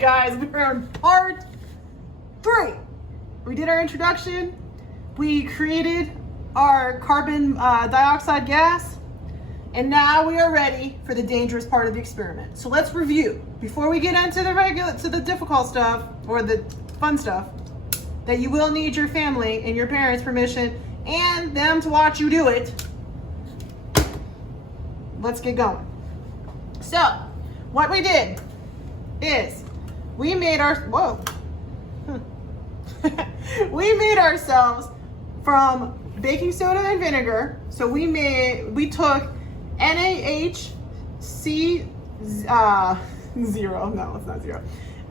guys, we're on part 3. We did our introduction. We created our carbon dioxide gas. And now we are ready for the dangerous part of the experiment. So let's review before we get into the difficult stuff or the fun stuff that you will need your family and your parents' permission and them to watch you do it. Let's get going. So what we did is we made we made ourselves from baking soda and vinegar. So we took NaHC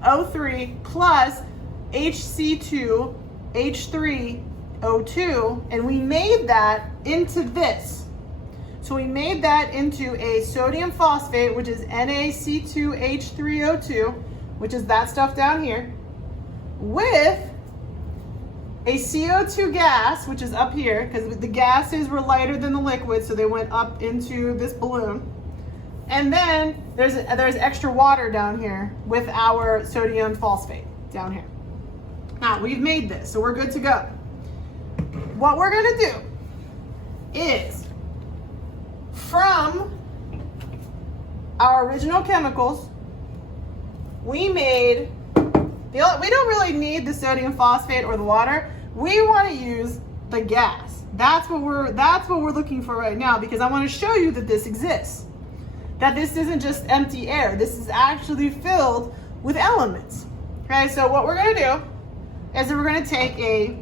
O3 plus HC2H3O2, and we made that into this. So we made that into a sodium phosphate, which is NaC2H3O2, which is that stuff down here, with a CO2 gas, which is up here, because the gases were lighter than the liquid, so they went up into this balloon. And then there's extra water down here with our sodium phosphate down here. Now we've made this, so we're good to go. What we're gonna do is, from our original chemicals, we don't really need the sodium phosphate or the water. We want to use the gas. That's what we're looking for right now, because I want to show you that this exists. That this isn't just empty air. This is actually filled with elements. Okay, so what we're going to do is we're going to take a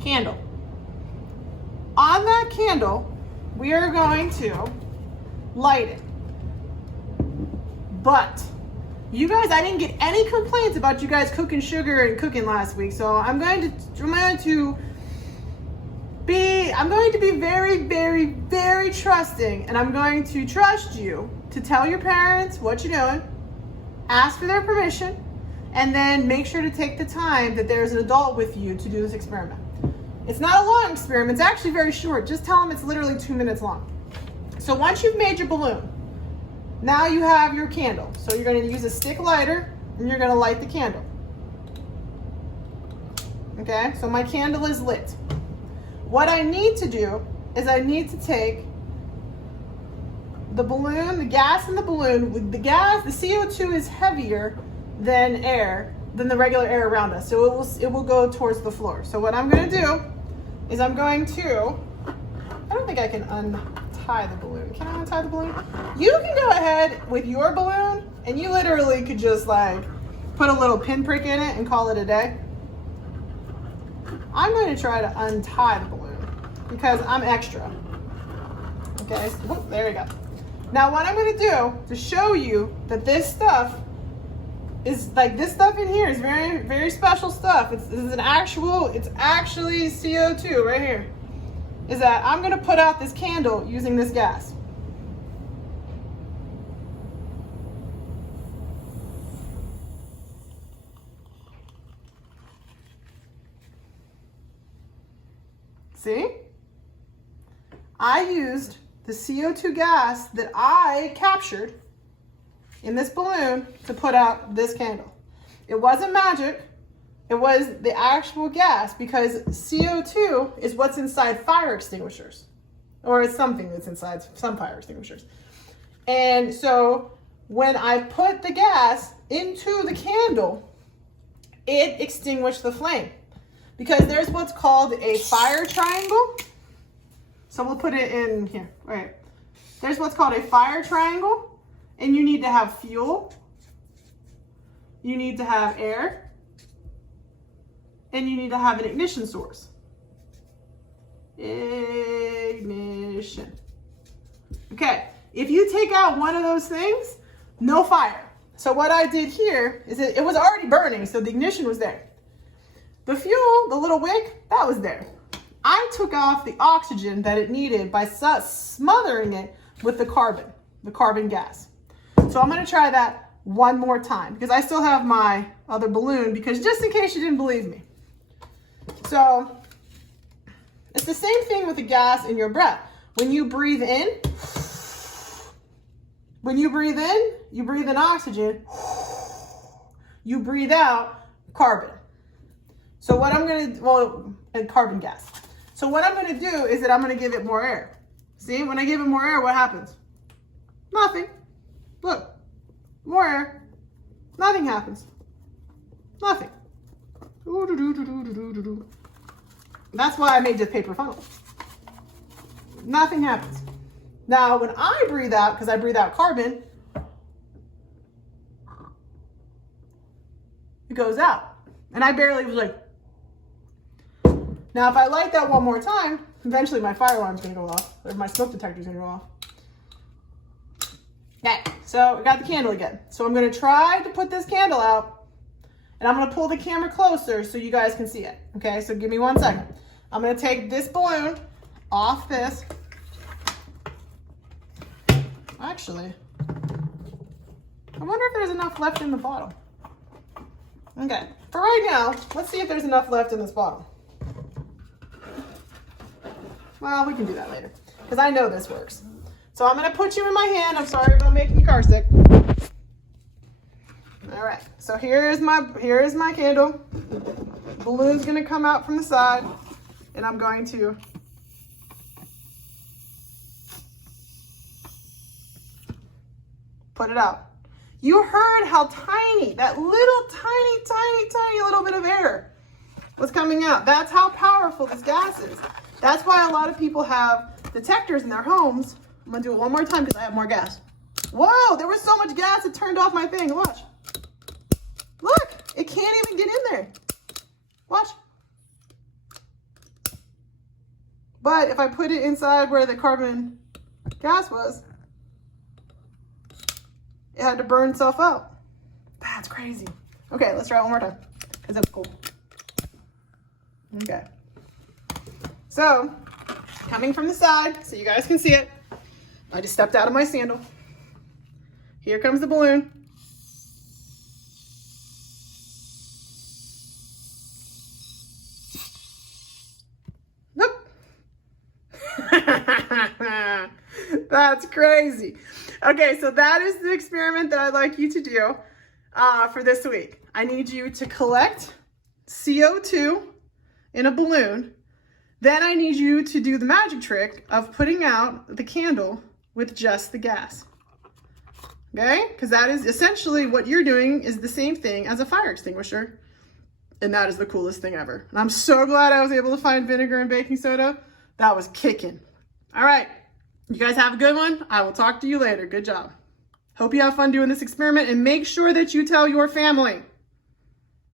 candle. On that candle, we are going to light it. But you guys, I didn't get any complaints about you guys cooking sugar and cooking last week, so I'm going to be very, very, very trusting, and I'm going to trust you to tell your parents what you're doing, ask for their permission, and then make sure to take the time that there's an adult with you to do this experiment. It's not a long experiment, it's actually very short. Just tell them it's literally 2 minutes long. So once you've made your balloon, now you have your candle. So you're going to use a stick lighter and you're going to light the candle. Okay, so my candle is lit. What I need to do is I need to take the balloon, the gas in the balloon. With the CO2 is heavier than the regular air around us. So it will go towards the floor. So what I'm going to do is I don't think I can untie the balloon. Can I untie the balloon? You can go ahead with your balloon and you literally could just like put a little pinprick in it and call it a day. I'm going to try to untie the balloon because I'm extra. Okay, so, there we go. Now what I'm going to do to show you that this stuff is like, this stuff in here is very, very special stuff. It's actually CO2 right here. Is that I'm going to put out this candle using this gas. See? I used the CO2 gas that I captured in this balloon to put out this candle. It wasn't magic. It was the actual gas, because CO2 is what's inside fire extinguishers, or it's something that's inside some fire extinguishers. And so when I put the gas into the candle, it extinguished the flame, because there's what's called a fire triangle. So we'll put it in here, right? There's what's called a fire triangle, and you need to have fuel, you need to have air, and you need to have an ignition source. Ignition. Okay, if you take out one of those things, no fire. So what I did here is it was already burning, so the ignition was there. The fuel, the little wick, that was there. I took off the oxygen that it needed by smothering it with the carbon gas. So I'm gonna try that one more time, because I still have my other balloon, because just in case you didn't believe me. So it's the same thing with the gas in your breath. When you breathe in, you breathe in oxygen. you breathe out carbon. So what I'm going to, and carbon gas. So what I'm going to do is that I'm going to give it more air. See, when I give it more air, what happens? Nothing. Look, more air. Nothing happens. Nothing. That's why I made the paper funnel. Nothing happens. Now, when I breathe out, because I breathe out carbon, it goes out. And I barely was like, now if I light that one more time, eventually my fire alarm's gonna go off, or my smoke detector's gonna go off. Okay, so I got the candle again. So I'm gonna try to put this candle out, and I'm gonna pull the camera closer so you guys can see it. Okay, so give me 1 second. I'm gonna take this balloon off this. Actually, I wonder if there's enough left in the bottle. Okay, for right now, let's see if there's enough left in this bottle. Well, we can do that later, because I know this works. So I'm gonna put you in my hand. I'm sorry about making you car sick. All right, so here is my candle. Balloon's gonna come out from the side, and I'm going to put it out. You heard how tiny, that little tiny little bit of air was coming out. That's how powerful this gas is. That's why a lot of people have detectors in their homes. I'm gonna do it one more time because I have more gas. Whoa, there was so much gas it turned off my thing. Watch. Look, it can't even get in there. Watch. But if I put it inside where the carbon gas was, it had to burn itself out. That's crazy. Okay, let's try it one more time because that's cool. Okay. So, coming from the side, so you guys can see it, I just stepped out of my sandal. Here comes the balloon. Nope. That's crazy. Okay, so that is the experiment that I'd like you to do for this week. I need you to collect CO2 in a balloon. Then I need you to do the magic trick of putting out the candle with just the gas. Okay? Because that is essentially what you're doing is the same thing as a fire extinguisher. And that is the coolest thing ever. And I'm so glad I was able to find vinegar and baking soda. That was kicking. All right. You guys have a good one. I will talk to you later. Good job. Hope you have fun doing this experiment and make sure that you tell your family.